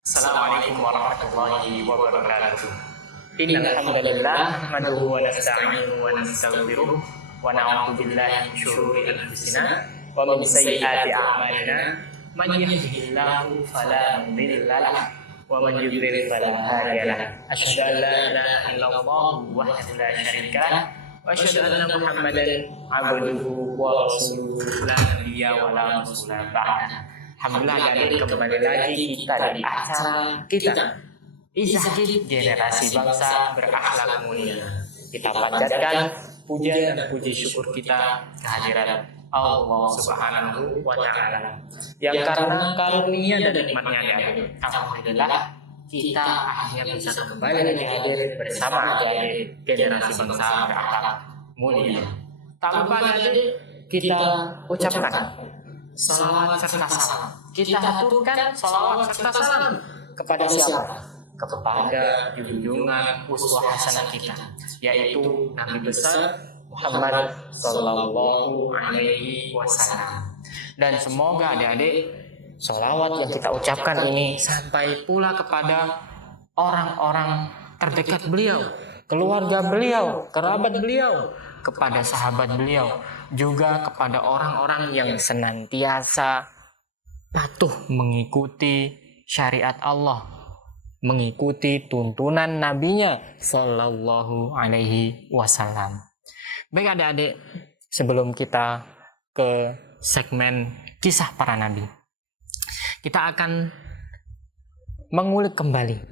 Assalamualaikum warahmatullahi wabarakatuh. Innal hamdalillah nahmaduhu wa nasta'inuhu wa nastaghfiruh wa na'udzu billahi min syururi anfusina wa min sayyiati a'malina. Man yahdihillahu fala mudilla lahu wa man yudlil fala hadiya lahu. Asyhadu an la ilaha illallah wahdahu la syarika lahu wa asyhadu anna Muhammadan 'abduhu wa rasuluhu la nabiyya wa la rasula ba'da. Alhamdulillah, adik, kembali lagi kita di acara kita Izahid Generasi Bangsa Berakhlak Mulia. Kita panjatkan puja dan puji syukur kita kehadiran Allah Subhanahu wa Ta'ala, yang karena karunia dan nikmatnya adik, alhamdulillah kita akhirnya bisa kembali lagi hadir bersama adik-adik Generasi Bangsa Berakhlak Mulia. Tanpa adik kita ucapkan salawat serta salam. Kita haturkan salawat serta salam kepada siapa? Kepada junjungan uswah hasanah kita, yaitu Nabi besar Muhammad Sallallahu Alaihi Wasallam. Dan semoga adik-adik salawat yang kita ucapkan ini sampai pula kepada orang-orang terdekat beliau, keluarga beliau, kerabat beliau, kepada sahabat beliau, juga kepada orang-orang yang senantiasa patuh mengikuti syariat Allah, mengikuti tuntunan nabinya Sallallahu Alaihi Wasallam. Baik adik-adik, sebelum kita ke segmen kisah para nabi, kita akan mengulik kembali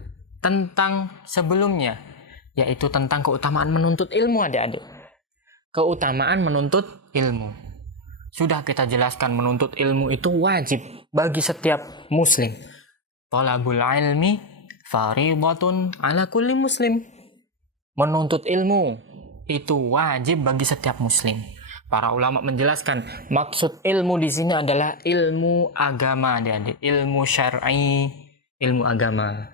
tentang sebelumnya, yaitu tentang keutamaan menuntut ilmu adik-adik. Keutamaan menuntut ilmu. Sudah kita jelaskan, menuntut ilmu itu wajib bagi setiap muslim. Talabul ilmi faridatun ala kulli muslim. Menuntut ilmu itu wajib bagi setiap muslim. Para ulama menjelaskan maksud ilmu di sini adalah ilmu agama, adik-adik. Ilmu syar'i, ilmu agama.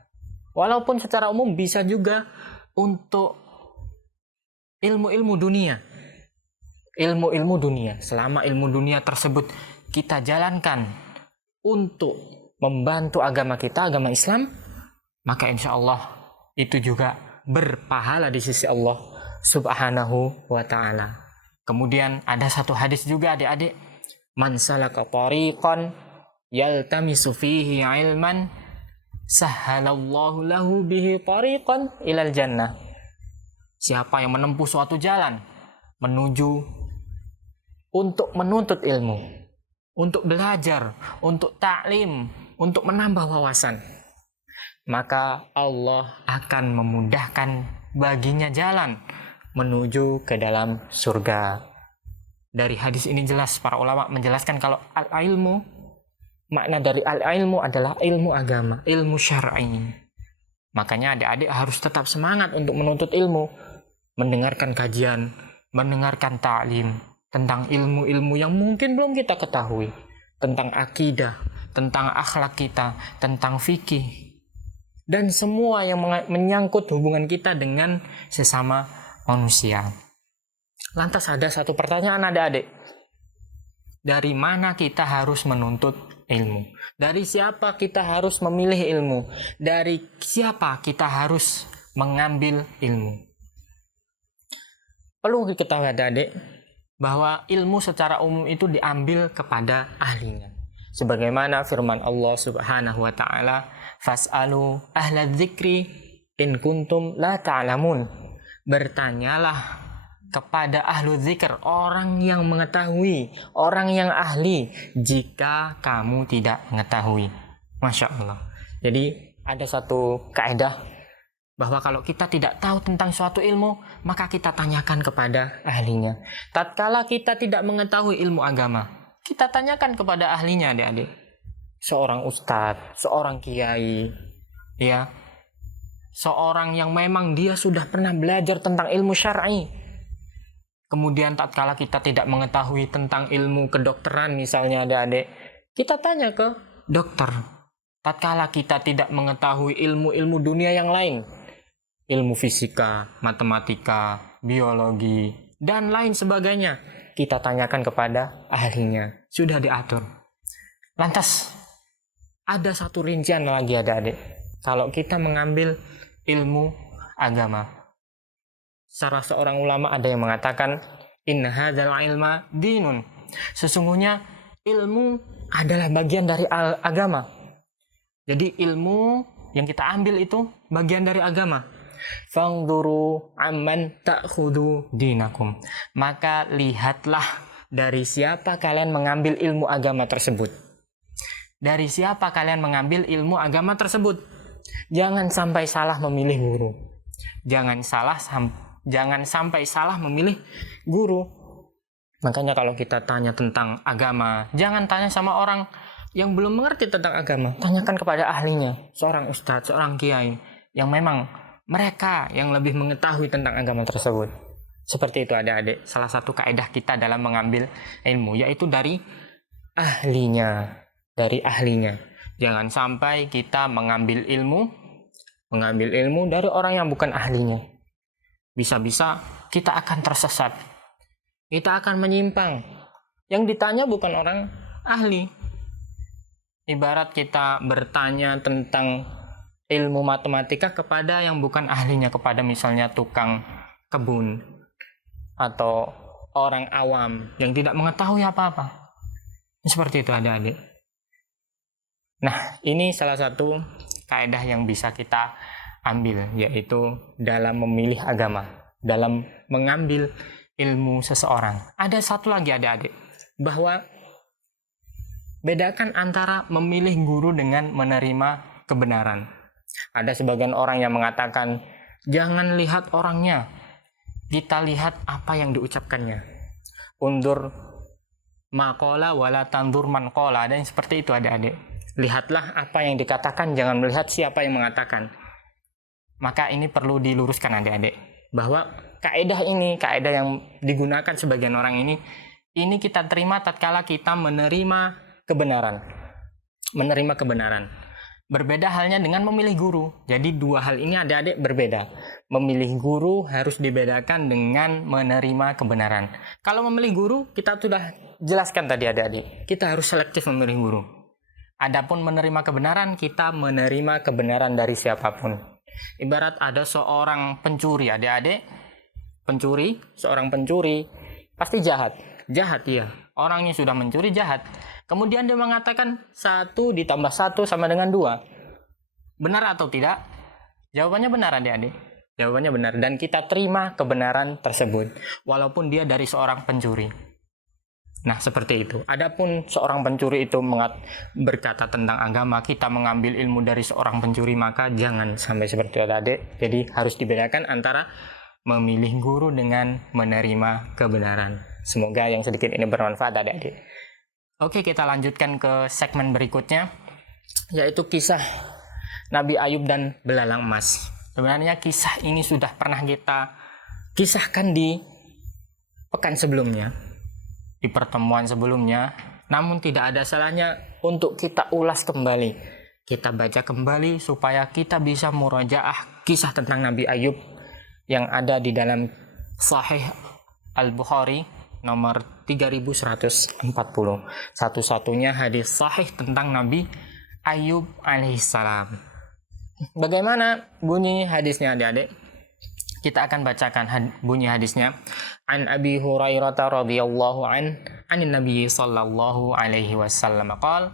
Walaupun secara umum bisa juga untuk ilmu-ilmu dunia. Ilmu-ilmu dunia, selama ilmu dunia tersebut kita jalankan untuk membantu agama kita, agama Islam, maka insya Allah itu juga berpahala di sisi Allah Subhanahu wa Ta'ala. Kemudian ada satu hadis juga adik-adik, man salaka tariqan yaltamisu fihi ilman sahhalallahu lahu bihi tariqan ilal jannah. Siapa yang menempuh suatu jalan menuju untuk menuntut ilmu, untuk belajar, untuk taklim, untuk menambah wawasan, maka Allah akan memudahkan baginya jalan menuju ke dalam surga. Dari hadis ini jelas para ulama menjelaskan kalau al-ilmu, makna dari al-ilmu adalah ilmu agama, ilmu syar'i. Makanya adik-adik harus tetap semangat untuk menuntut ilmu, mendengarkan kajian, mendengarkan taklim tentang ilmu-ilmu yang mungkin belum kita ketahui, tentang akidah, tentang akhlak kita, tentang fikih, dan semua yang menyangkut hubungan kita dengan sesama manusia. Lantas ada satu pertanyaan adik-adik, dari mana kita harus menuntut ilmu? Dari siapa kita harus memilih ilmu? Dari siapa kita harus mengambil ilmu? Perlu diketahui adik-adik bahwa ilmu secara umum itu diambil kepada ahlinya. Sebagaimana firman Allah Subhanahu wa Ta'ala, fas'alu ahla dzikri in kuntum la ta'lamun. Bertanyalah kepada ahlu dzikr, orang yang mengetahui, orang yang ahli, jika kamu tidak mengetahui. Masya Allah. Jadi ada satu kaidah bahwa kalau kita tidak tahu tentang suatu ilmu, maka kita tanyakan kepada ahlinya. Tatkala kita tidak mengetahui ilmu agama, kita tanyakan kepada ahlinya, adik-adik. Seorang ustadz, seorang kiai, ya, seorang yang memang dia sudah pernah belajar tentang ilmu syar'i. Kemudian tatkala kita tidak mengetahui tentang ilmu kedokteran misalnya, adik-adik, kita tanya ke dokter. Tatkala kita tidak mengetahui ilmu-ilmu dunia yang lain, ilmu fisika, matematika, biologi, dan lain sebagainya, kita tanyakan kepada ahlinya. Sudah diatur. Lantas, ada satu rincian lagi adik-adik. Kalau kita mengambil ilmu agama, salah seorang ulama ada yang mengatakan, inna hadzal ilma dinun. Sesungguhnya ilmu adalah bagian dari agama. Jadi ilmu yang kita ambil itu bagian dari agama. Fangduru amman ta'khudhu dinakum. Maka lihatlah dari siapa kalian mengambil ilmu agama tersebut. Dari siapa kalian mengambil ilmu agama tersebut. Jangan sampai salah memilih guru. Jangan sampai salah memilih guru. Makanya kalau kita tanya tentang agama, jangan tanya sama orang yang belum mengerti tentang agama. Tanyakan kepada ahlinya, seorang ustadz, seorang kiai, yang memang mereka yang lebih mengetahui tentang agama tersebut. Seperti itu adik-adik. Salah satu kaidah kita dalam mengambil ilmu, yaitu dari ahlinya. Dari ahlinya. Jangan sampai kita mengambil ilmu dari orang yang bukan ahlinya. Bisa-bisa kita akan tersesat. Kita akan menyimpang. Yang ditanya bukan orang ahli. Ibarat kita bertanya tentang ilmu matematika kepada yang bukan ahlinya, kepada misalnya tukang kebun atau orang awam yang tidak mengetahui apa-apa. Seperti itu adik-adik. Nah, ini salah satu kaidah yang bisa kita ambil, yaitu dalam memilih agama, dalam mengambil ilmu seseorang. Ada satu lagi adik-adik, bahwa bedakan antara memilih guru dengan menerima kebenaran. Ada sebagian orang yang mengatakan, jangan lihat orangnya, kita lihat apa yang diucapkannya. Undur maqala wala tandur man qala. Ada yang seperti itu adik-adik. Lihatlah apa yang dikatakan, jangan melihat siapa yang mengatakan. Maka ini perlu diluruskan adik-adik, bahwa kaidah yang digunakan sebagian orang ini kita terima tatkala kita menerima kebenaran. Berbeda halnya dengan memilih guru. Jadi dua hal ini adik-adik berbeda. Memilih guru harus dibedakan dengan menerima kebenaran. Kalau memilih guru, kita sudah jelaskan tadi adik-adik. Kita harus selektif memilih guru. Adapun menerima kebenaran, kita menerima kebenaran dari siapapun. Ibarat ada seorang pencuri adik-adik. Seorang pencuri pasti jahat ya. Orangnya sudah mencuri, jahat. Kemudian dia mengatakan 1 ditambah 1 sama dengan 2. Benar atau tidak? Jawabannya benar adik-adik. Jawabannya benar. Dan kita terima kebenaran tersebut, walaupun dia dari seorang pencuri. Nah, seperti itu. Adapun seorang pencuri itu berkata tentang agama, kita mengambil ilmu dari seorang pencuri, maka jangan sampai seperti itu adik. Jadi harus dibedakan antara memilih guru dengan menerima kebenaran. Semoga yang sedikit ini bermanfaat adik-adik. Oke, kita lanjutkan ke segmen berikutnya, yaitu kisah Nabi Ayub dan belalang emas. Sebenarnya kisah ini sudah pernah kita kisahkan di pekan sebelumnya, di pertemuan sebelumnya, namun tidak ada salahnya untuk kita ulas kembali. Kita baca kembali supaya kita bisa murajaah kisah tentang Nabi Ayub yang ada di dalam Sahih Al-Bukhari nomor 3140. Satu-satunya hadis sahih tentang Nabi Ayub alaihissalam. Bagaimana bunyi hadisnya adik-adik? Kita akan bacakan bunyi hadisnya. An Abi Hurairah radhiyallahu anin Nabi sallallahu alaihi wasallam qala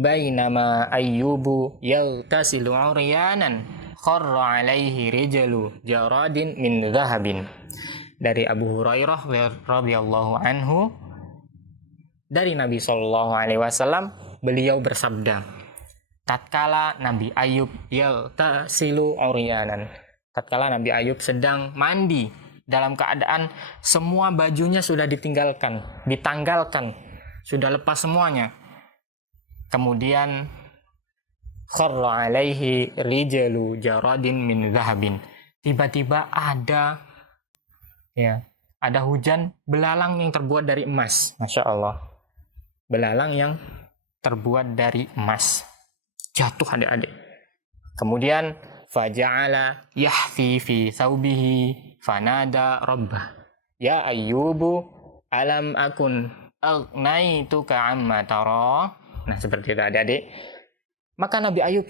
bainama Ayyubu yaltasilu uryanan kharra alaihi rijalu jaradin min dhahabin. Dari Abu Hurairah radhiyallahu anhu, dari Nabi sallallahu alaihi wasallam, beliau bersabda, tatkala Nabi Ayub yaltasilu uryanan, tatkala Nabi Ayub sedang mandi dalam keadaan semua bajunya sudah ditanggalkan, sudah lepas semuanya. Kemudian kharra alaihi rijalu jaradin min dhahabin. Tiba-tiba ada hujan belalang yang terbuat dari emas. Masya Allah. Belalang yang terbuat dari emas jatuh adik-adik. Kemudian faja'ala yahfi fi thawbihi fanada rabbah ya ayyubu alam akun agnaituka amma tara. Nah, seperti itu adik-adik. Maka Nabi Ayub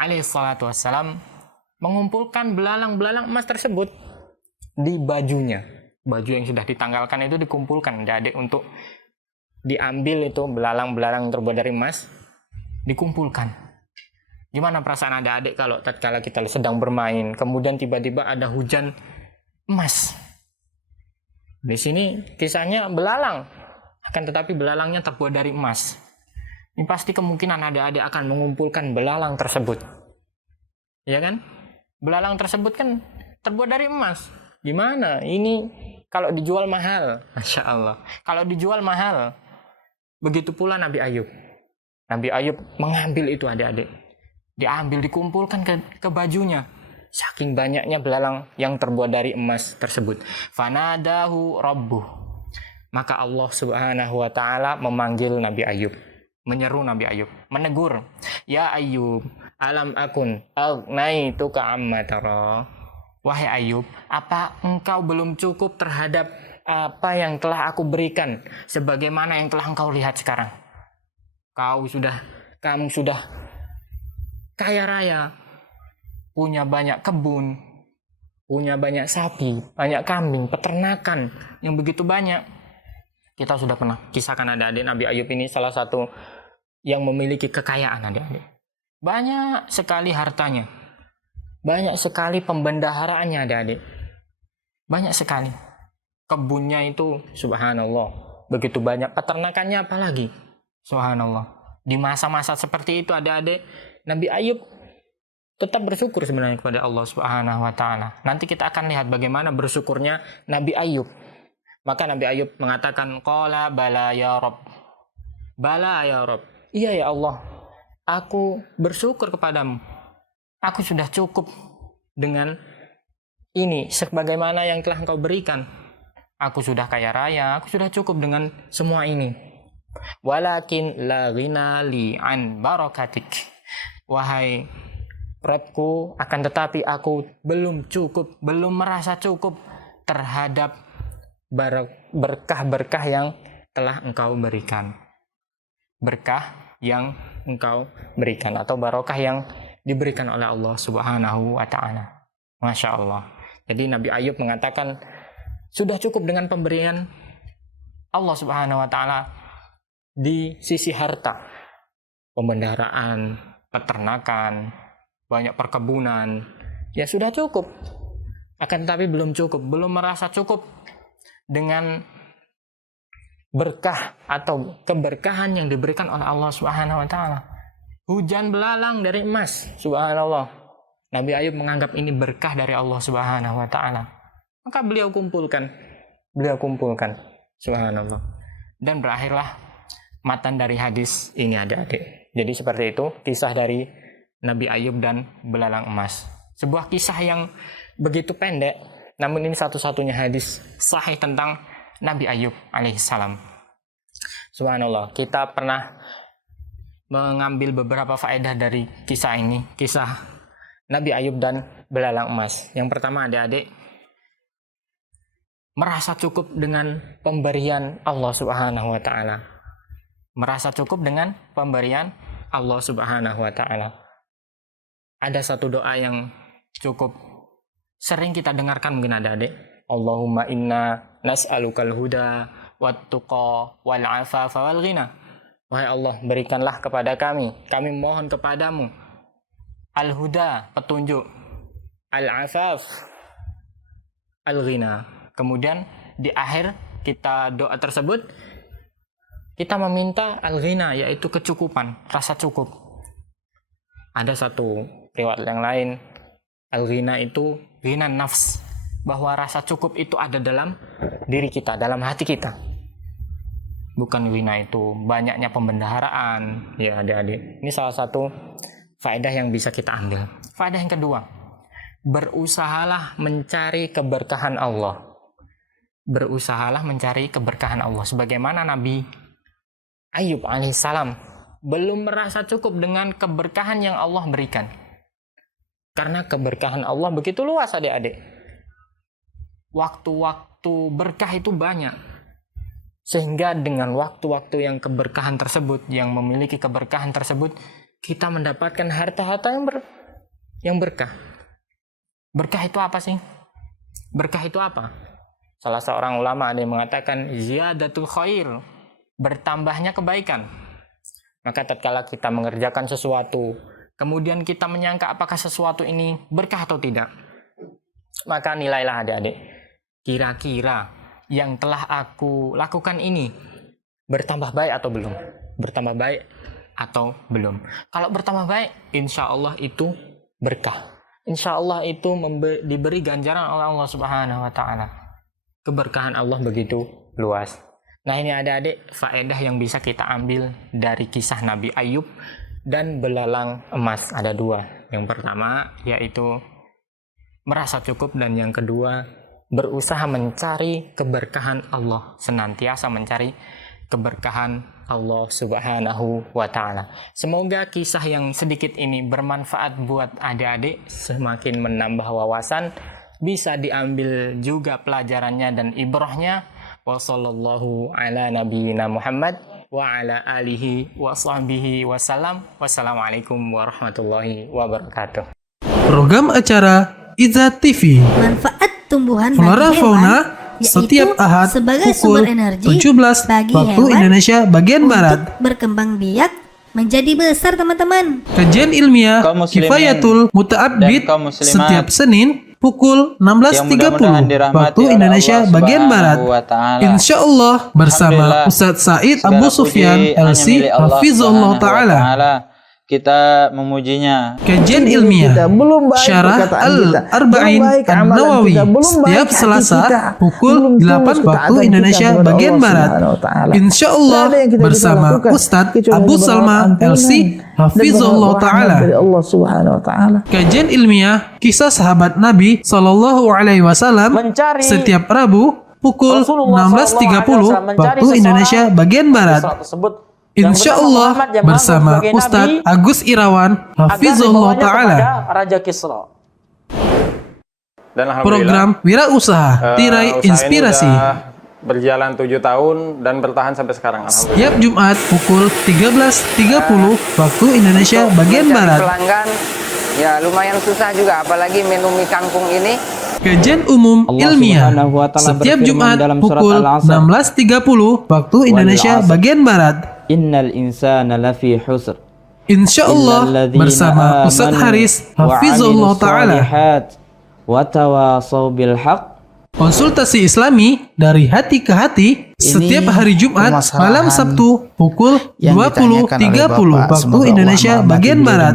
alaihissalatu wassalam mengumpulkan belalang-belalang emas tersebut di bajunya. Baju yang sudah ditanggalkan itu dikumpulkan adik untuk diambil, itu belalang-belalang yang terbuat dari emas dikumpulkan. Gimana perasaan adik-adik kalau tatkala kita sedang bermain kemudian tiba-tiba ada hujan emas? Di sini kisahnya belalang, akan tetapi belalangnya terbuat dari emas. Ini pasti kemungkinan adik-adik akan mengumpulkan belalang tersebut. Ya kan? Belalang tersebut kan terbuat dari emas. Gimana? Ini kalau dijual mahal. Masya Allah. Kalau dijual mahal. Begitu pula Nabi Ayub. Nabi Ayub mengambil itu adik-adik. Diambil, dikumpulkan ke bajunya. Saking banyaknya belalang yang terbuat dari emas tersebut. Fanadahu rabbuh. Maka Allah subhanahu wa ta'ala memanggil Nabi Ayub. Menyeru Nabi Ayub, menegur, ya Ayub, alam akun agnaituka amma tara. Wahai Ayub, apa engkau belum cukup terhadap apa yang telah aku berikan sebagaimana yang telah engkau lihat sekarang? Kamu sudah kaya raya, punya banyak kebun, punya banyak sapi, banyak kambing, peternakan yang begitu banyak. Kita sudah pernah kisahkan adik-adik, Nabi Ayub ini salah satu yang memiliki kekayaan adik-adik. Banyak sekali hartanya. Banyak sekali pembendaharaannya adik-adik. Banyak sekali. Kebunnya itu subhanallah. Begitu banyak. Peternakannya apalagi. Subhanallah. Di masa-masa seperti itu adik-adik, Nabi Ayub tetap bersyukur sebenarnya kepada Allah subhanahu wa ta'ala. Nanti kita akan lihat bagaimana bersyukurnya Nabi Ayub. Maka Nabi Ayub mengatakan, qala bala ya Rabb. Bala ya Rabb. Iya ya Allah, aku bersyukur kepadamu. Aku sudah cukup dengan ini, sebagaimana yang telah engkau berikan. Aku sudah kaya raya, aku sudah cukup dengan semua ini. Walakin la ghina li an barakatik. Wahai Rabbku, akan tetapi aku belum cukup, belum merasa cukup terhadap berkah-berkah yang telah engkau berikan. Berkah yang engkau berikan atau barokah yang diberikan oleh Allah subhanahu wa ta'ala. Masya Allah. Jadi Nabi Ayub mengatakan sudah cukup dengan pemberian Allah subhanahu wa ta'ala di sisi harta, pembendaharaan, peternakan, banyak perkebunan, ya sudah cukup. Akan tetapi belum cukup, belum merasa cukup dengan berkah atau keberkahan yang diberikan oleh Allah Subhanahu wa taala. Hujan belalang dari emas, subhanallah. Nabi Ayub menganggap ini berkah dari Allah Subhanahu wa taala. Maka beliau kumpulkan, subhanallah. Dan berakhirlah matan dari hadis ini adik-adik. Jadi seperti itu kisah dari Nabi Ayub dan belalang emas. Sebuah kisah yang begitu pendek, namun ini satu-satunya hadis sahih tentang Nabi Ayub alaihissalam. Subhanallah, kita pernah mengambil beberapa faedah dari kisah ini, kisah Nabi Ayub dan belalang emas. Yang pertama adik-adik, merasa cukup dengan pemberian Allah Subhanahu wa taala. Merasa cukup dengan pemberian Allah Subhanahu wa taala. Ada satu doa yang cukup sering kita dengarkan mungkin adik-adik. Allahumma inna nas'alukal huda wat-tuqa wal 'afafa wal ghina. Wahai Allah, berikanlah kepada kami mohon kepadamu al-huda, petunjuk, al-'afaf, al-ghina. Kemudian di akhir kita doa tersebut kita meminta al-ghina, yaitu kecukupan, rasa cukup. Ada satu riwayat yang lain, al-ghina itu ghina nafs, bahwa rasa cukup itu ada dalam diri kita, dalam hati kita. Bukan ghina itu banyaknya pembendaharaan, ya adik-adik. Ini salah satu faedah yang bisa kita ambil. Faedah yang kedua, berusahalah mencari keberkahan Allah. Berusahalah mencari keberkahan Allah. Sebagaimana Nabi Ayub alaihissalam belum merasa cukup dengan keberkahan yang Allah berikan. Karena keberkahan Allah begitu luas adik-adik. Waktu-waktu berkah itu banyak. Sehingga dengan waktu-waktu yang keberkahan tersebut, yang memiliki keberkahan tersebut, kita mendapatkan harta-harta yang berkah. Berkah itu apa sih? Berkah itu apa? Salah seorang ulama ada yang mengatakan ziyadatul khair, bertambahnya kebaikan. Maka tatkala kita mengerjakan sesuatu, kemudian kita menyangka apakah sesuatu ini berkah atau tidak, maka nilailah adik-adik, kira-kira yang telah aku lakukan ini bertambah baik atau belum? Bertambah baik atau belum? Kalau bertambah baik, insya Allah itu berkah. Insya Allah itu diberi ganjaran oleh Allah Subhanahu wa Ta'ala. Keberkahan Allah begitu luas. Nah, ini adik-adik faedah yang bisa kita ambil dari kisah Nabi Ayub dan belalang emas. Ada dua. Yang pertama yaitu merasa cukup, dan yang kedua berusaha mencari keberkahan Allah, senantiasa mencari keberkahan Allah Subhanahu wa Ta'ala. Semoga kisah yang sedikit ini bermanfaat buat adik-adik, semakin menambah wawasan, bisa diambil juga pelajarannya dan ibrahnya. Wa sallallahu ala nabiyyina Muhammad wa ala alihi wa sahbihi wasallam. Wassalamualaikum warahmatullahi wabarakatuh. Program acara Izzah TV. Manfaat tumbuhan Flora bagi Fauna hewan, setiap yaitu Ahad sebagai pukul sumber energi 17 bagi waktu hewan Indonesia bagian untuk Barat. berkembang biak menjadi besar, teman-teman. Kajian ilmiah Kaum muslimin Kifayatul dan Muta'abbid kaum muslimat setiap Senin pukul yang mudah-mudahan 16.30 dirahmati waktu oleh Indonesia Allah bagian Subhanahu Barat. wa Ta'ala. Insya Allah bersama Alhamdulillah, Ustadz Said segala Abu puji Sufyan hanya LC milik Allah Hafizullah Subhanahu wa Ta'ala. Kita memujinya. Kajian ilmiah Syarah Al-Arba'in An-Nawawi setiap Selasa pukul 8 waktu Indonesia bagian Barat. Insya Allah bersama Ustadz Abu Salma LC Hafizullah Ta'ala. Kajian ilmiah kisah sahabat Nabi Sallallahu Alaihi Wasallam setiap Rabu pukul 16.30 waktu Indonesia bagian Barat. Insya Allah bersama Ustadz Agus Irawan Hafizullah Ta'ala. Raja Kisra. Dan alhamdulillah, Program Wirausaha Tirai usaha ini Inspirasi sudah berjalan 7 tahun dan bertahan sampai sekarang. Alhamdulillah. setiap Jumat pukul 13.30 waktu Indonesia bagian Mencari Barat. pelanggan ya lumayan susah juga, apalagi menu mie kangkung ini. Kajian umum Allah ilmiah Subhanahu wa Ta'ala setiap berfirman Jumat dalam surat pukul Al-Asr, 16.30 waktu Indonesia Wal-Asr. bagian Barat. Innal insana lafi husr. Insya Allah bersama Ustadz Haris Hafizullah Ta'ala. Wa tawasaw bil haq. Konsultasi Islami dari hati ke hati setiap hari Jumat malam Sabtu pukul 20.30 waktu Indonesia bagian Barat.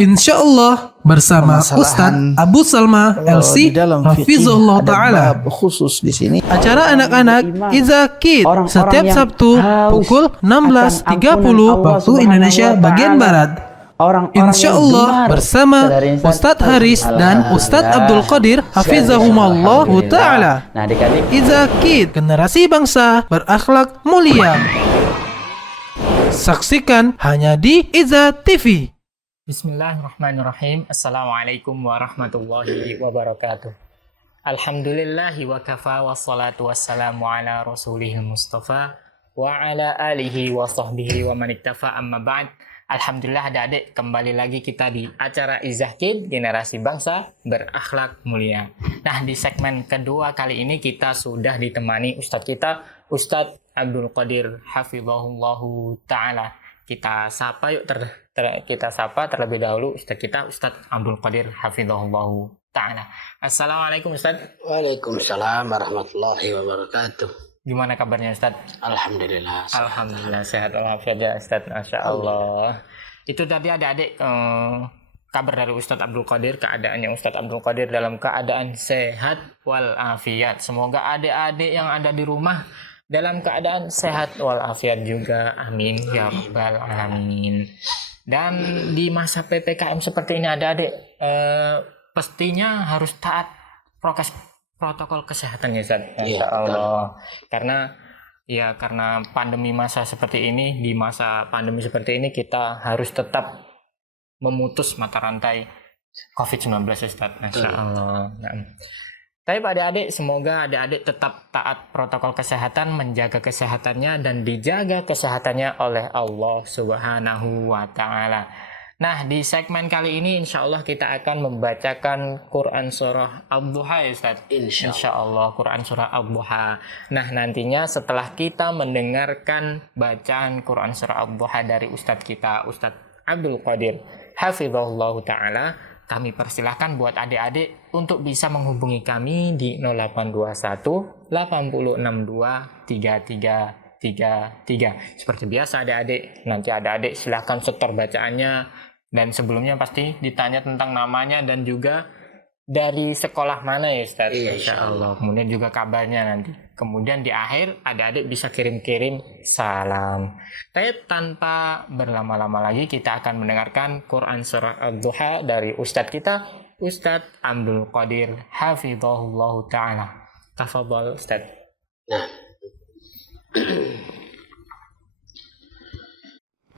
Insya Allah bersama Ustadz Abu Salma LC Hafizullah Ta'ala. Khusus di sini. Acara anak-anak Izzah Kids Orang-orang setiap yang Sabtu haus pukul akan 16.30 ampunan Allah waktu Indonesia Subhanahu wa bagian Ta'ala. Barat. Orang-orang Insya yang Allah benar bersama dari insan Ustadz Haris dan Ustadz Abdul Qadir Hafizahumallah Ta'ala. Nah, adik-adik, Izzah Kids, generasi bangsa berakhlak mulia. Saksikan hanya di Izzah TV. Bismillahirrahmanirrahim. Assalamualaikum warahmatullahi wabarakatuh. Alhamdulillahi wa kafa wa salatu wassalamu ala rasulihil mustafa wa ala alihi wa sahbihi wa maniktafa amma ba'd. Alhamdulillah adik-adik, kembali lagi kita di acara Izzah Kids, generasi bangsa berakhlak mulia. Nah, di segmen kedua kali ini kita sudah ditemani Ustadz kita, Ustadz Abdul Qadir Hafizahullahu Ta'ala. Kita sapa yuk, kita sapa terlebih dahulu Ustadz kita, Ustadz Abdul Qadir Hafizahullahu Ta'ala. Assalamualaikum Ustadz. Waalaikumsalam warahmatullahi wabarakatuh. Gimana kabarnya Ustadz? Alhamdulillah. Alhamdulillah sehat walafiat ya Ustadz, Masya Allah. Itu tadi adik-adik kabar dari Ustadz Abdul Qadir, keadaannya Ustadz Abdul Qadir dalam keadaan sehat walafiat. Semoga adik-adik yang ada di rumah dalam keadaan sehat walafiat juga, amin ya rabbal alamin. Dan di masa PPKM seperti ini adik-adik pastinya harus taat protokol kesehatan ya Ustaz. Insya Allah. Karena pandemi masa seperti ini, di masa pandemi seperti ini kita harus tetap memutus mata rantai COVID-19 Ustaz. Insya Allah. Nah. Tapi adik-adik, semoga adik-adik tetap taat protokol kesehatan, menjaga kesehatannya dan dijaga kesehatannya oleh Allah Subhanahu wa Ta'ala. Nah, di segmen kali ini insya Allah kita akan membacakan Quran Surah Ad-Duha ya Ustaz? Insya Allah Quran Surah Ad-Duha. Nah, nantinya setelah kita mendengarkan bacaan Quran Surah Ad-Duha dari Ustadz kita, Ustadz Abdul Qadir Hafizahullah Ta'ala, kami persilahkan buat adik-adik untuk bisa menghubungi kami di 0821 8062 3333. Seperti biasa adik-adik, nanti adik-adik silahkan setor bacaannya. Dan sebelumnya pasti ditanya tentang namanya dan juga dari sekolah mana ya Ustaz? Insya Allah. Kemudian juga kabarnya nanti. Kemudian di akhir adik-adik bisa kirim-kirim salam. Tapi tanpa berlama-lama lagi kita akan mendengarkan Quran Surah Ad-Duha dari Ustadz kita, Ustadz Abdul Qadir Hafizahullah Ta'ala. Tafadhal Ustadz.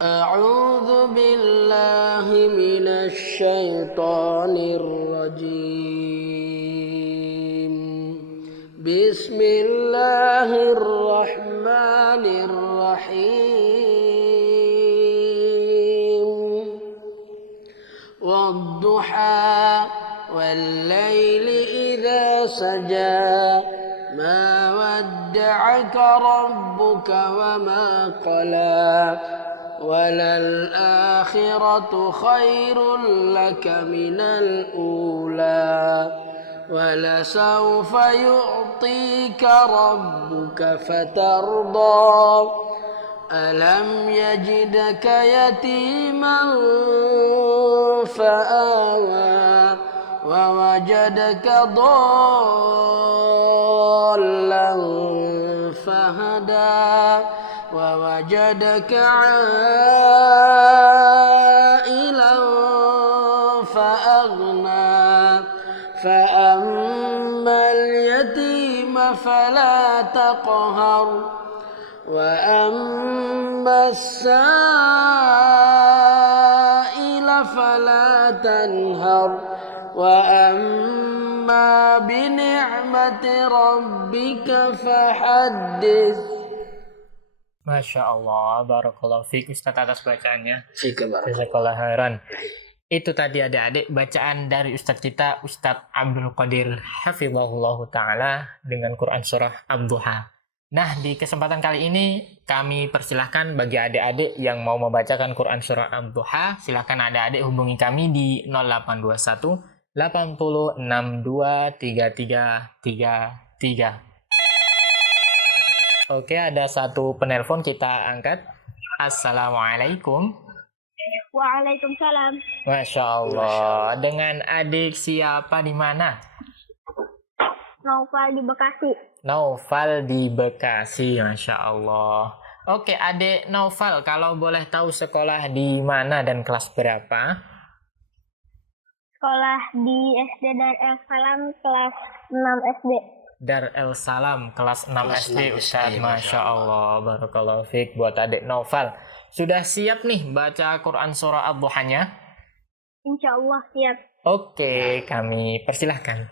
أعوذ بالله من الشيطان الرجيم بسم الله الرحمن الرحيم والضحى والليل إذا سجى ما ودعك ربك وما قلى وللآخرة خير لك من الأولى ولسوف يعطيك ربك فترضى ألم يجدك يتيما فآوى ووجدك ضالا فهدى ووجدك عائلا فأغنى فأما اليتيم فلا تقهر وأما السائل فلا تنهر وأما بنعمة ربك فحدث. Masya Allah, barakallahu fiik Ustaz atas bacaannya. Jazakallahu khairan. Itu tadi adik-adik bacaan dari Ustaz kita, Ustaz Abdul Qadir Hafizahullah Ta'ala dengan Quran Surah Ad-Duha. Nah, di kesempatan kali ini kami persilahkan bagi adik-adik yang mau membacakan Quran Surah Ad-Duha, silahkan adik-adik hubungi kami di 0821 8062 3333. Oke, ada satu penelpon kita angkat. Assalamualaikum. Waalaikumsalam. Masya Allah. Dengan adik siapa di mana? Naufal di Bekasi. Naufal di Bekasi. Masya Allah. Oke, adik Naufal, kalau boleh tahu sekolah di mana dan kelas berapa? Sekolah di SD Dar El Salam kelas 6 SD. Dar El Salam kelas 6 SD Ustaz. Masya Allah, barakallahu fiik buat adik Naufal. Sudah siap nih baca Quran Surah Ad-Duhanya? Insya Allah siap. Oke, kami persilahkan.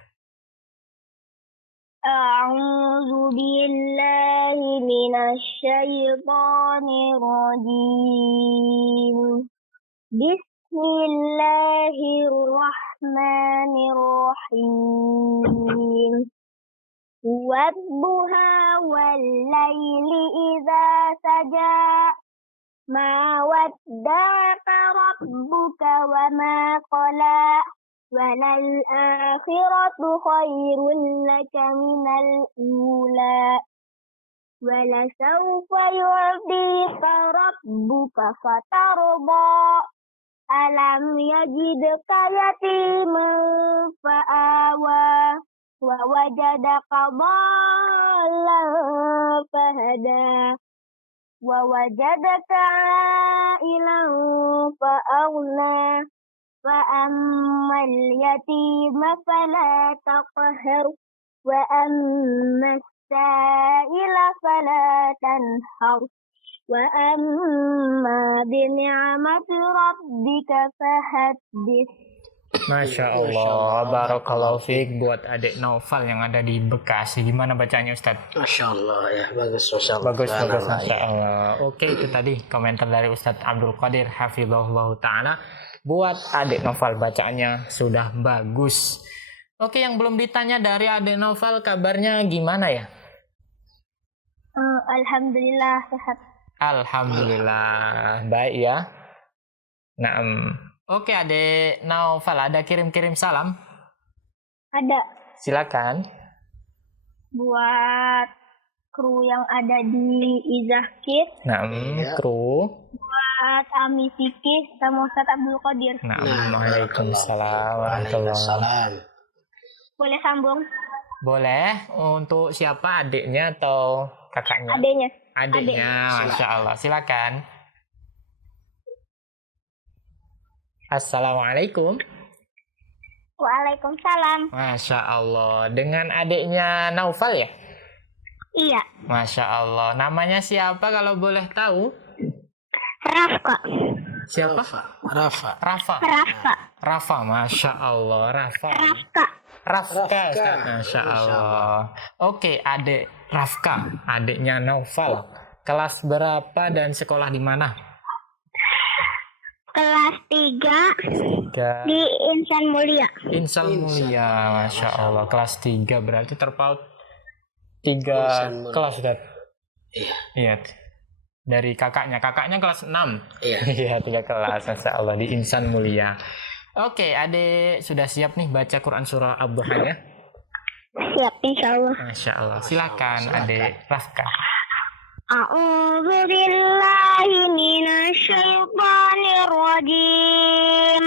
A'udzu billahi minasy syaithanir rajim. Bismillahirrahmanirrahim. والضحى والليل إذا سجى ما ودعك ربك وما قلى وللآخرة خير لك من الأولى ولسوف يعطيك ربك فترضى ألم يجدك يتيما فآوى ووجدك ضالا فهدى ووجدك عائلا فأغنى فأما اليتيم فلا تقهر وأما السائل فلا تنهر وأما بنعمة ربك فحدث. Masya Allah, barakallahu fiik buat adik Naufal yang ada di Bekasi. Gimana bacanya Ustadz? Masya Allah ya, bagus Masya Allah. Bagus, Masya Allah. Oke, itu tadi komentar dari Ustadz Abdul Qadir Hafizahullah Ta'ala. buat adik Noval, bacaannya sudah bagus. Oke, yang belum ditanya dari adik Noval, kabarnya gimana ya? Alhamdulillah sehat. Alhamdulillah, baik ya. Nah, oke adik Noval, ada kirim-kirim salam? Ada Silakan. buat kru yang ada di Izah Kids, Nah, kru. buat Ami Fikih sama Ustaz Abdul Qadir. Nah, waalaikumsalam warahmatullahi wabarakatuh. Boleh sambung? Boleh, untuk siapa, adiknya atau kakaknya? Adanya. Adiknya, Masya Allah. Silakan. Assalamualaikum. Waalaikumsalam. Masya Allah. Dengan adiknya Naufal ya? Iya. Masya Allah. Namanya siapa kalau boleh tahu? Rafka. Siapa? Rafa. Rafa. Rafka. Rafa, Masya Allah. Rafa. Rafka. Rafka. Masya Allah. Oke, adik Rafka. Adiknya Naufal. Kelas berapa dan sekolah di mana? Kelas 3 Tiga. di Insan Mulia. Insan Mulia, Masya Allah. Kelas 3 berarti terpaut 3 kelas, Dad. Iya. Dari kakaknya kelas 6. Iya, 3 kelas, Masya Allah, di Insan Mulia. Oke, adik sudah siap nih baca Quran surah Ad-Duha ya? Siap, insyaallah. Masya Allah. Silakan adik Rafka. A'udzu billahi minasyaitonir rajim.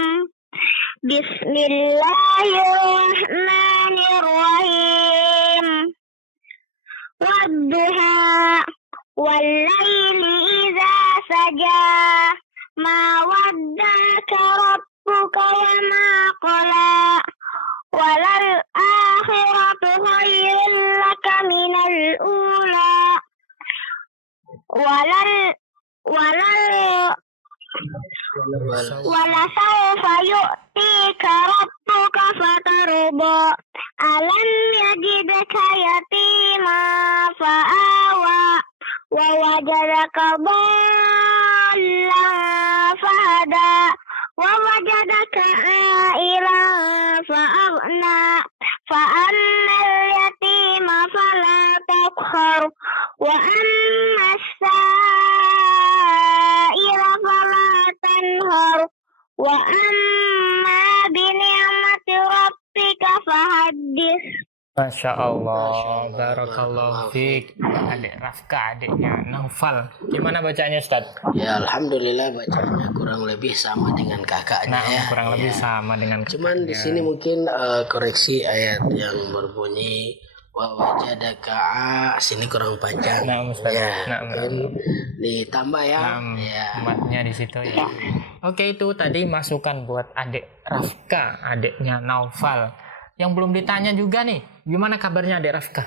Bismillahirrahmanirrahim. Wadduha wal laili idza saja. Ma waddaka rabbuka wa ma qala. Walal akhiratu khairun laka minal ula. Walasawfa yu'tika rabbuka fatarda. Alam yajidka yatima fa'awa. Wa wajadaka dhallan fahada. Wa wajadaka a'ilan fa'aghna. Fa'ammal yatima fala taqhar. Wa amma as-sa'ila fala tanhar. Wa amma bi ni'mati rabbika fahaddits. Masya Allah, barakallahu fiik. Adik Rafka, adiknya Naufal. Gimana bacanya, Ustaz? Ya, alhamdulillah bacanya kurang lebih sama dengan kakaknya Nah, ya. kurang lebih sama dengan Cuman di kakaknya. sini mungkin koreksi ayat yang berbunyi wa wajadaka sini kurang panjang. Nah, Ustaz. Ya, Nah, mungkin ditambah ya. Ya. Umatnya di situ ya. Oke, itu tadi masukan buat adik Rafka, adiknya Naufal. Yang belum ditanya juga nih, gimana kabarnya adik Rafka?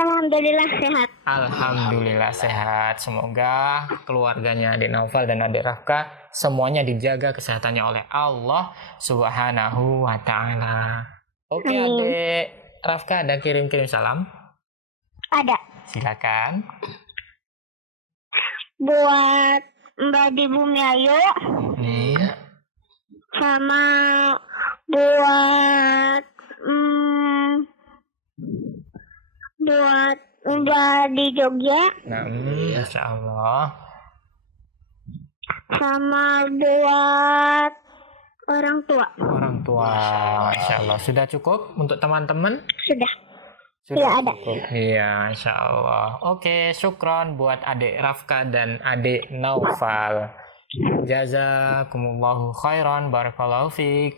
Alhamdulillah sehat. Alhamdulillah sehat. Semoga keluarganya adik Naufal dan adik Rafka semuanya dijaga kesehatannya oleh Allah Subhanahu wa Ta'ala. Oke, adik Rafka, ada kirim-kirim salam? Ada. Silakan. Buat Mbak di Bumi Ayu sama buat Mbak di Jogja Nah, Masya Allah. sama buat orang tua. Orang tua, Masya Allah. Sudah cukup untuk teman-teman? Sudah. Sudah ada. cukup. Iya, Insya Allah. Oke, syukron buat adik Rafka dan adik Naufal. Jazakumullahu khairan, barakallahu fiik.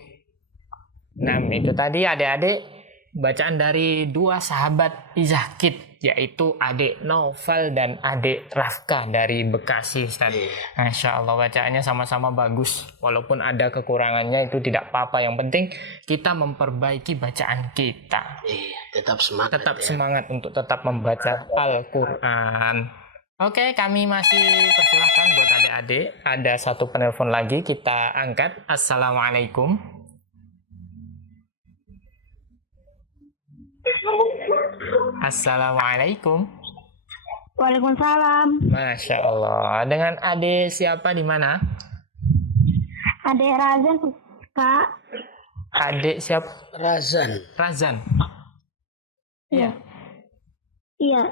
Nah, itu tadi adik-adik bacaan dari 2 sahabat Izah Kids, yaitu adik Naufal dan adik Rafka dari Bekasi, Ustaz. Masya Allah, bacaannya sama-sama bagus. Walaupun ada kekurangannya itu tidak apa-apa. Yang penting kita memperbaiki bacaan kita. Tetap semangat. Tetap semangat untuk tetap membaca Al-Quran. Oke, kami masih persilahkan buat adik-adik. Ada satu penelpon lagi, kita angkat. Assalamualaikum. Assalamualaikum. Waalaikumsalam. Masya Allah. Dengan adik siapa di mana? Adik Razan, Kak. Adik siapa? Razan. Razan. Iya. Iya.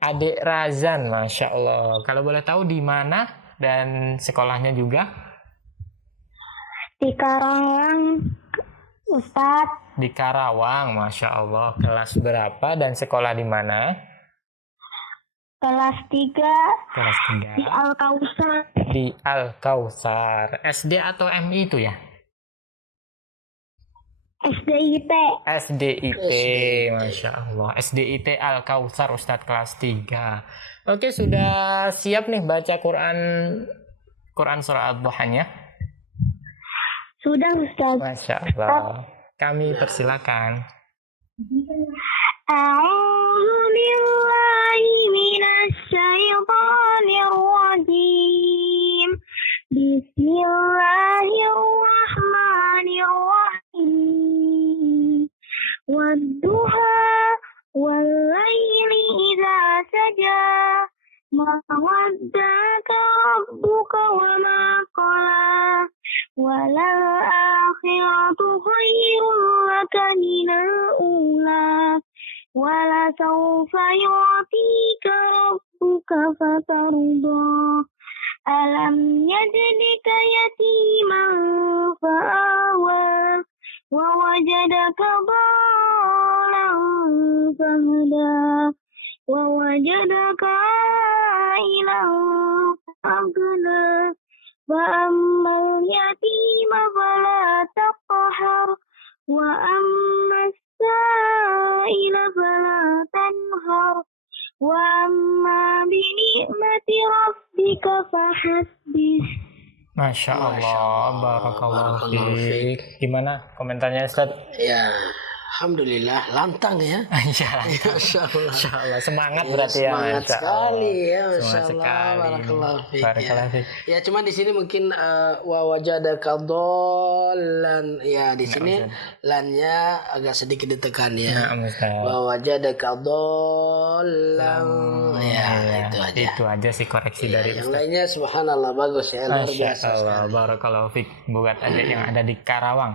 Adik Razan, Masya Allah. Kalau boleh tahu di mana dan sekolahnya juga? Di Karawang, Ustadz. Di Karawang, Masya Allah. Kelas berapa dan sekolah di mana? Kelas 3 Kelas di 3. Al-Kausar. Di Al-Kausar. SD atau MI itu ya? SDIT. SDIT, Masya Allah. SDIT Al-Kausar, Ustadz kelas 3. Oke, sudah siap nih baca Quran surah Ad-Duhanya? Sudah, Ustadz. Masya Allah. Kami persilakan. A'udzu billahi minasy syaithanir rajim. Bismillahirrahmanirrahim. Wadduha wal-laili idza saja. Ma wadda'aka rabbuka wa ma qala. Walal akhiratu khairul laka minal ula. Wala sawfa yu'tika rabbuka fatarda. Alam yajidka yatiman fa'awa. Wa wajadaka dhalan fahada. Wa wajadaka ailan fa'agna. وأما اليتيم فلا تقهر وأما السائل فلا تنهر وأما بنعمة ربك فحدث. Masya Allah, barakallahu fiik. Gimana komentarnya Ustaz? Ya, alhamdulillah lantang ya. Iya. Masya Allah. Masya Allah, semangat Ya, berarti ya. semangat Masya sekali Allah. ya, Masya Semangat Allah. sekali. Barakallahu fiik. Barakallahu Ya. fiik. Ya, cuma di sini mungkin wa wajadaka dhallan. Ya, di sini lannya agak sedikit ditekan ya. Nah, Ustaz. Wa wajadaka dhallan. Ya, itu aja. Itu aja sih koreksi Ya, dari yang Ustaz. lainnya subhanallah bagus ya, luar Masya biasa Allah, sekali. barakallahu fiik buat adik yang ada di Karawang.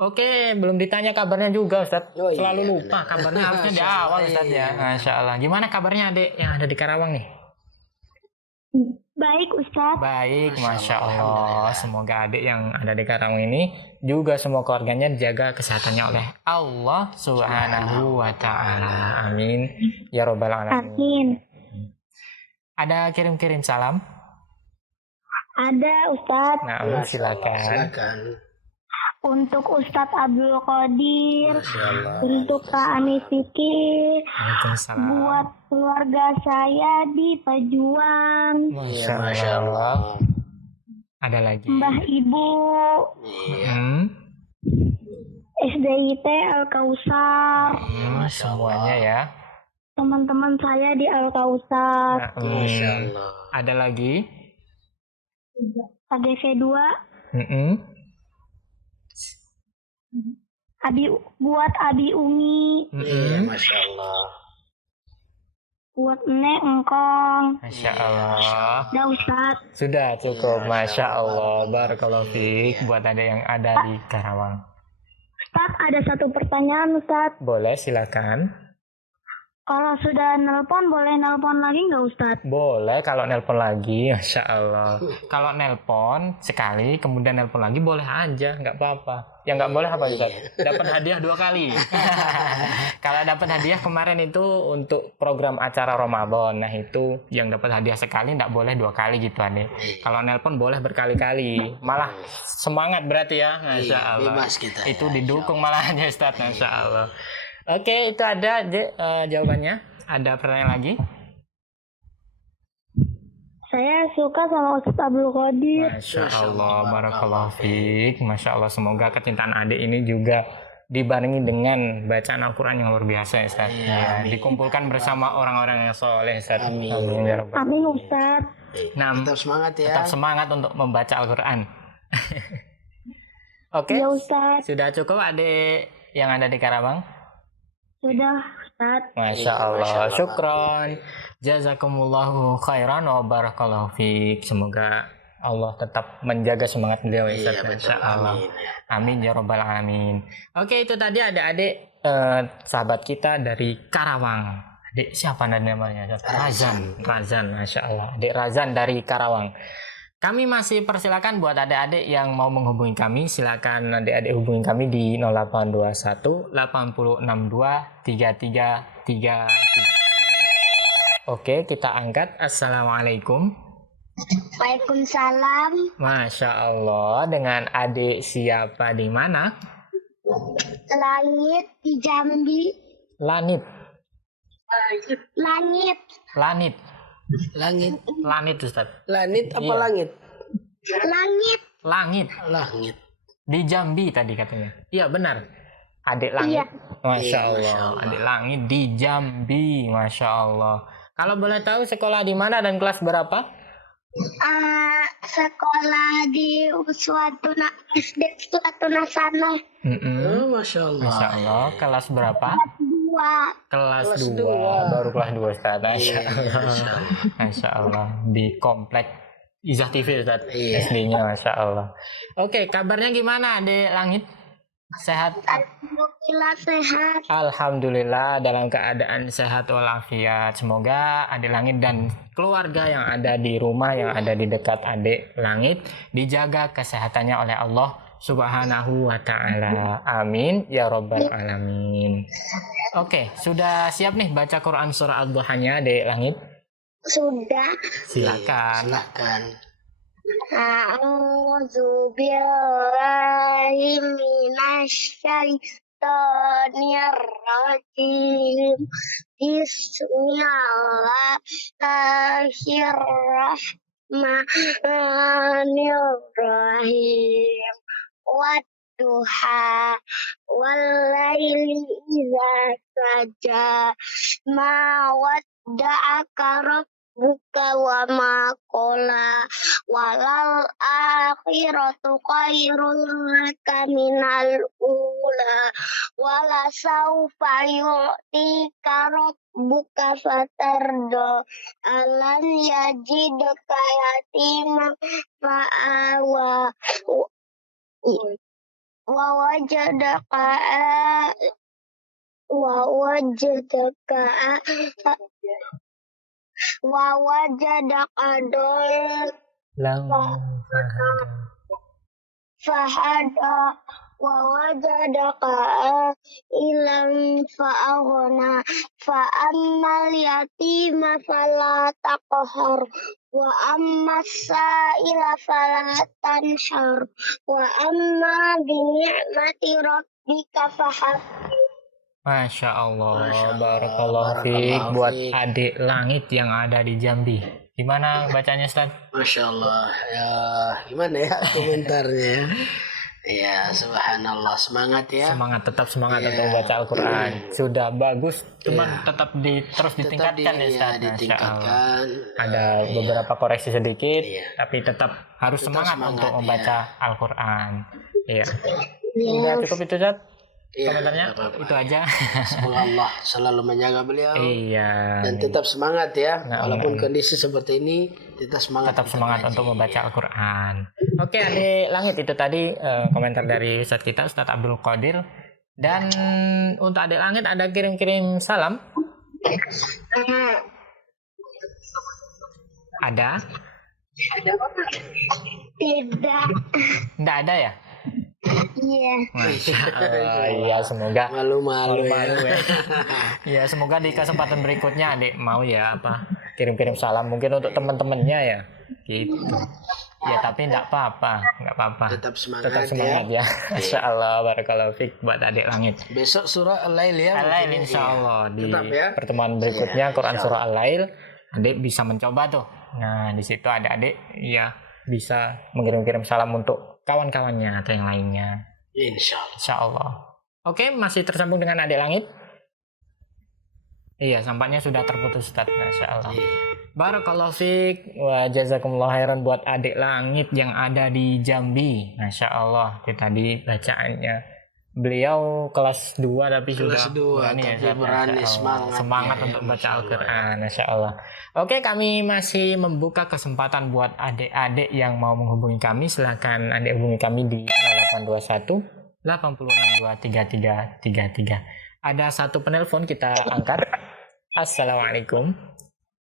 Oke, belum ditanya kabarnya juga Ustaz. Oh, iya, Selalu lupa benar. kabarnya harusnya di awal Ustaz ya. Masya Allah. Gimana kabarnya adik yang ada di Karawang nih? Baik, Ustadz. Baik, Masya Masya Allah, Allah. alhamdulillah. Semoga adik yang ada di Karawang ini juga semua keluarganya dijaga kesehatannya oleh Allah Subhanahu wa Ta'ala. Amin. Ya Rabbal Alamin. Amin. Ada kirim-kirim salam? Ada, Ustadz. Nah, Masya Allah, silakan. silakan. Untuk Ustadz Abdul Qadir. Masya Allah. Untuk Kak Anis Fikir. Waalaikumsalam. Buat keluarga saya di Pejuang. Masya Allah. Ada lagi. Mbah Ibu. Iya. SDIT Al-Kausar. Semuanya ya. Teman-teman saya di Al-Kausar. Masya Allah. Ada lagi? ADV 2. Buat Abi Umi. Iya, Masya Allah. Buat Nenek Engkong. Masya Allah. Dah, Ustadz. Sudah cukup. Masya Allah. Barakallahu fiik buat ada yang ada di Karawang. Ustadz, ada satu pertanyaan, Ustadz. Boleh, silakan. Kalau sudah nelpon, boleh nelpon lagi nggak, Ustadz? Boleh kalau nelpon lagi, Masya Allah. Kalau nelpon sekali, kemudian nelpon lagi, boleh aja, nggak apa-apa. Yang nggak boleh apa, Ustaz? Dapat hadiah 2 kali. Kalau dapat hadiah kemarin itu untuk program acara Ramadan. Nah itu yang dapat hadiah sekali, nggak boleh 2 kali gitu, Ade. Kalau nelpon boleh berkali-kali. Malah semangat berarti ya, Masya Allah. Bebas kita. Itu ya, didukung malahnya, Ustaz, Masya Allah. Oke, itu ada jawabannya. Ada pertanyaan lagi? Saya suka sama Ustadz Abdul Qadir. Masya Allah, barakallahu fiik. Masya Allah, semoga kecintaan adik ini juga dibarengi dengan bacaan Al-Quran yang luar biasa, Ustaz. Ya, dikumpulkan bersama orang-orang yang soleh, Ustaz. Amin. Ya Rabbal. Amin, Ustadz. Nah, Tetap semangat ya. tetap semangat untuk membaca Al-Quran. Oke, Ya, Ustadz. sudah cukup adik yang ada di Karawang? Sudah, Ustadz. Masya Allah, syukron. Jazakumullahu khairan wa barakallahu fiik. Semoga Allah tetap menjaga semangat beliau ya Ustaz. Iya, betul. Insya Allah. Amin. Amin ya robbal alamin. Oke, itu tadi adik-adik sahabat kita dari Karawang. Adik siapa namanya? Razan, Masya Allah. Adik Razan dari Karawang. Kami masih persilakan buat adik-adik yang mau menghubungi kami, silakan adik-adik hubungi kami di 0821 8062 3333. Oke, kita angkat. Assalamualaikum. Waalaikumsalam. Masya Allah, dengan adik siapa di mana? Langit di Jambi. Lanit. Langit. Lanit. Langit. Lanit Ustaz. Langit apa Iya. langit? Langit. Langit. Langit. Di Jambi tadi katanya. Iya benar. Adik langit. Iya. Masya Iya, Allah. Masya Allah. Adik langit di Jambi. Masya Allah. Kalau boleh tahu sekolah di mana dan kelas berapa? Sekolah di SD Suatu Nasano. Mm-mm. Masya Allah. Masya Allah. Kelas berapa? 2. Kelas Kelas 2. dua. Baru kelas 2 Ustaz. Masya Iya, Allah. Masya Allah. Masya Allah. Di komplek Izah TV Ustaz. Iya. SD-nya Masya Allah. Oke, kabarnya gimana adik langit? Sehat? Alhamdulillah sehat. Alhamdulillah dalam keadaan sehat walafiat. Semoga adik langit dan keluarga yang ada di rumah, yang ada di dekat adik langit dijaga kesehatannya oleh Allah Subhanahu wa ta'ala. Amin ya robbal alamin. Oke, sudah siap nih baca Quran surah Ad-Duhanya adik langit? Sudah. Silakan. Silakan. A'udzu billahi minasyaitonir rajim. Bismillahirrahmanirrahim. Wadduha wal-laili idza saja. Ma wadda'aka rabbuka wa ma qala. Walal akhiratu khairul laka minal ula. Wala saufa yu'tika rabbuka fatardo. Alam yajidka yatima fa'awa. Wa wajadaka dol fahada wa wajadaka ilam fa'aghna fa ammal yatima fala taqhar wa ammas sa'ila fala tanhar wa amma bi ni'mati rabbika fahaddith. Masya Allah, Masya Allah. barakallahu fiik Barakallahu buat fiik. adik langit yang ada di Jambi. Gimana bacanya Ustaz? Masya Allah. Ya, gimana ya komentarnya? Ya, subhanallah. Semangat ya. Semangat, tetap semangat Iya. untuk membaca Al-Quran. Sudah bagus, cuman Iya. tetap terus ditingkatkan ya Ustaz. Masya Allah. ditingkatkan. Ada Iya. beberapa koreksi sedikit, Iya. tapi tetap harus Tetap semangat semangat, untuk iya. membaca Al-Quran. Iya. Iya. Udah cukup itu Ustaz? Iya, Komentarnya nggak apa-apa. itu aja. Semoga Allah selalu menjaga beliau. Iya. Dan tetap semangat ya, Nah, walaupun kondisi seperti ini, tetap semangat. tetap semangat ngaji. untuk membaca Al-Quran. Oke, adik langit itu tadi komentar dari Ustadz kita, Ustadz Abdul Qadir. Dan untuk adik langit ada kirim-kirim salam? Ada? Tidak. Nggak ada ya? Iya. Masya Allah. Iya, semoga Malu-malu malu-malu ya. ya. Ya, semoga di kesempatan berikutnya adik mau ya apa kirim-kirim salam mungkin untuk teman-temannya ya. Gitu. Ya, tapi enggak apa-apa, enggak apa-apa. Tetap semangat, Tetap semangat ya. Masya Allah, barakallahu fiik buat adik langit. Besok surah Al-Lail ya. Al-Lail mungkin. insya Allah di Tetap ya. pertemuan berikutnya Iya, Quran insya surah Al-Lail adik bisa mencoba tuh. Nah, di situ adik-adik ya bisa mengirim-kirim salam untuk kawan-kawannya atau yang lainnya. Insya Allah. Insya Allah. Oke, masih tersambung dengan adik langit. Iya, sampaknya sudah terputus Ustaz. Masya Allah. Barakallahu fiik wa jazakumullah khairan buat adik langit yang ada di Jambi. Masya Allah, itu tadi bacaannya Beliau kelas 2 tapi Kelas sudah 2 berani ya, tapi Ustaz. berani, Masya Allah. semangat Semangat ya, untuk baca Masya Allah. Al-Quran, Masya Allah. Oke, kami masih membuka kesempatan buat adik-adik yang mau menghubungi kami. Silakan adik hubungi kami di 0821 862 3333. Ada satu penelpon, kita angkat. Assalamualaikum.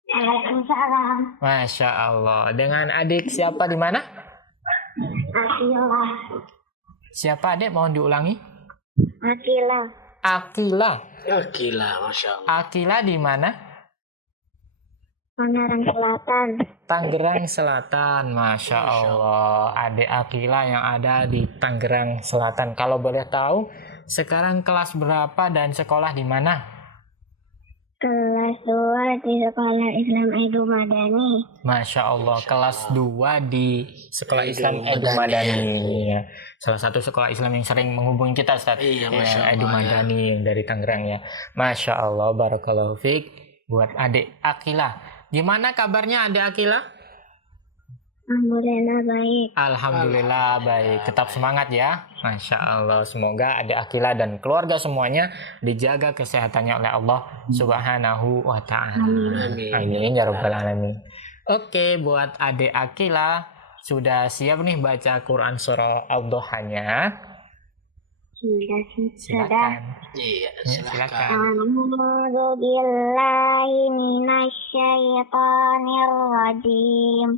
Waalaikumsalam. Masya Allah. Dengan adik siapa di mana? Akila. Siapa adik? Mohon diulangi. Akila. Akila. Ya gila, Masya Allah. Akila di mana? Tangerang Selatan. Tangerang Selatan. Masya Allah. Adik Akila yang ada di Tangerang Selatan. Kalau boleh tahu, sekarang kelas berapa dan sekolah di mana? Kelas 2 di Sekolah Islam Edu Madani. Masya Allah, kelas 2 di Sekolah Islam Edu Madani. Ya. Salah satu sekolah Islam yang sering menghubungi kita, Ustaz. Iya, Ya, Masya Edu Allah, Madani yang dari Tangerang ya. Masya Allah, barakallahu fiik. Buat adik Akila. Gimana kabarnya adik Akila? Alhamdulillah baik. Alhamdulillah baik. Tetap semangat ya. Masya Allah. Semoga adik Akila dan keluarga semuanya dijaga kesehatannya oleh Allah Subhanahu wa Ta'ala. Amin. Amin ya Rabbal Alamin. Oke, buat adik Akila sudah siap nih baca Quran surah Ad-Duhanya? Sudah. Silakan. Iya, Ya, silakan. A'udzu billahi minasyaitonir rajim.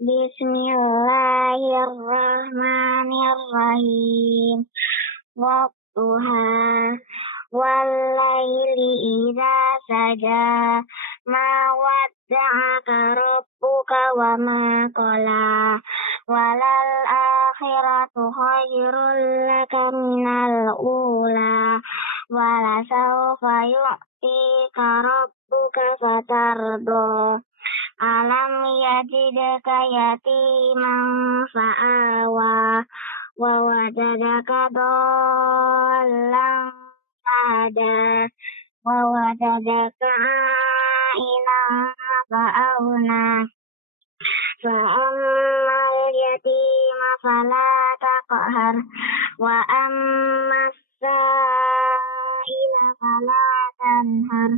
Bismillahirrahmanirrahim. Wadduha wal laili idza saja. Ma wadda'aka rabbuka wa ma qala. Walal akhiratu khairul laka minal ula. Wala sawfa yu'tika rabbuka fatardo. Alam yajidaka yatiman fa'awa. Wa wajadaka dollan fahada. Wa wajadaka a'ilan fa'auna. Fa'ammal yatima fala taqhar. Wa ammas sa'ila fala tanhar.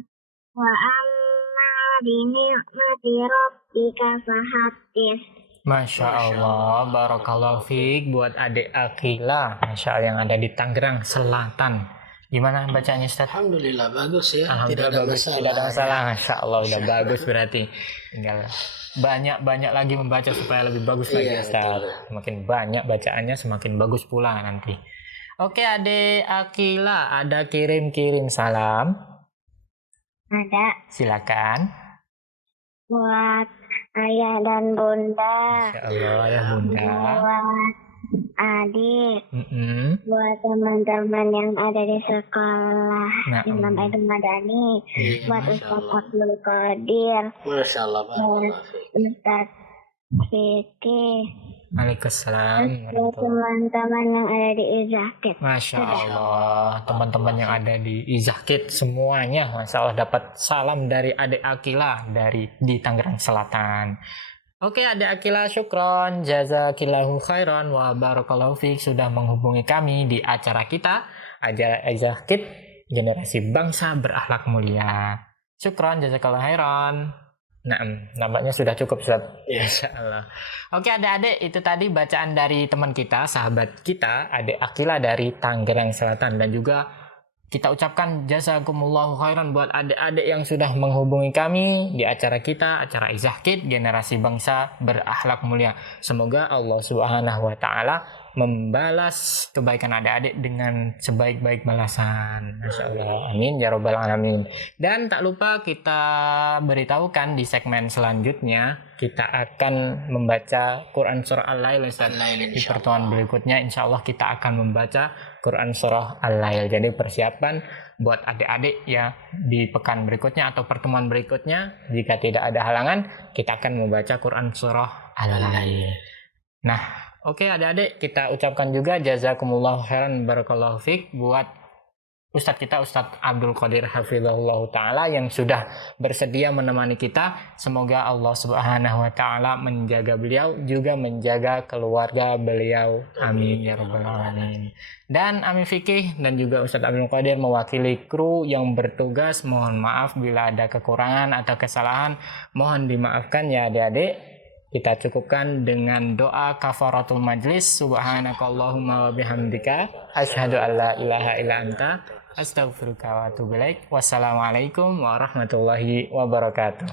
Wa amma bini'mati rabbika fahaddits. Masya Allah, barakallahu fiik. Buat adik Akila, Masya Allah, yang ada di Tangerang Selatan. Gimana bacanya, Ustaz? Alhamdulillah bagus ya. Alhamdulillah bagus, tidak ada masalah. Masya Allah, udah bagus berarti. Tinggal banyak lagi membaca supaya lebih bagus lagi, Iya, Ustaz. betul. Semakin banyak bacaannya, semakin bagus pula nanti. Oke, adik Akila, ada kirim salam. Ada Silakan. buat ayah dan bunda. Masya Allah, ya bunda. Buat adik. Mm-mm. Buat teman-teman yang ada di sekolah Nah, Islam Edu Madani. Iya, Buat Masya Ustaz Allah. Abdul Qadir. Masya Allah, barakallahu fiik. Ustaz Fikri. Waalaikumsalam. Buat teman-teman yang ada di Izakit. Masya Allah, teman-teman yang ada di Izakit semuanya, Masya Allah dapat salam dari adik Akila di Tangerang Selatan. Oke, adik Akila, syukron, jazakillahu khairan wa barakallahu fiik sudah menghubungi kami di acara kita, acara Izakit, generasi bangsa berakhlak mulia. Syukron, jazakallahu khairan. Nah, nampaknya sudah cukup, Ustaz. Insya Allah. Oke, adik-adik, itu tadi bacaan dari teman kita, sahabat kita, adik Akila dari Tangerang Selatan. Dan juga kita ucapkan jazakumullahu khairan buat adik-adik yang sudah menghubungi kami di acara kita, acara Izahkit, generasi bangsa berakhlak mulia. Semoga Allah Subhanahu wa Ta'ala membalas kebaikan adik-adik dengan sebaik-baik balasan. Masya Allah. Amin ya Rabbal Alamin. Dan tak lupa kita beritahukan di segmen selanjutnya kita akan membaca Quran surah Al-Lail, Ustaz. Di pertemuan berikutnya insya Allah kita akan membaca Quran surah Al-Lail. Jadi persiapan buat adik-adik ya di pekan berikutnya atau pertemuan berikutnya, jika tidak ada halangan kita akan membaca Quran surah Al-Lail. Nah, oke adik-adik, kita ucapkan juga jazakumullah khairan barakallahu fiik buat Ustadz kita, Ustadz Abdul Qadir Hafizahullah Ta'ala yang sudah bersedia menemani kita. Semoga Allah Subhanahu Wa Ta'ala menjaga beliau, juga menjaga keluarga beliau. Amin ya Rabbal Alamin. Dan Amin Fikih dan juga Ustadz Abdul Qadir mewakili kru yang bertugas. Mohon maaf bila ada kekurangan atau kesalahan. Mohon dimaafkan ya adik-adik. Kita cukupkan dengan doa kafaratul majlis. Subhanakallahumma wa bihamdika asyhadu an la ilaha illa anta astaghfiruka wa atubu ilaik. Wassalamualaikum warahmatullahi wabarakatuh.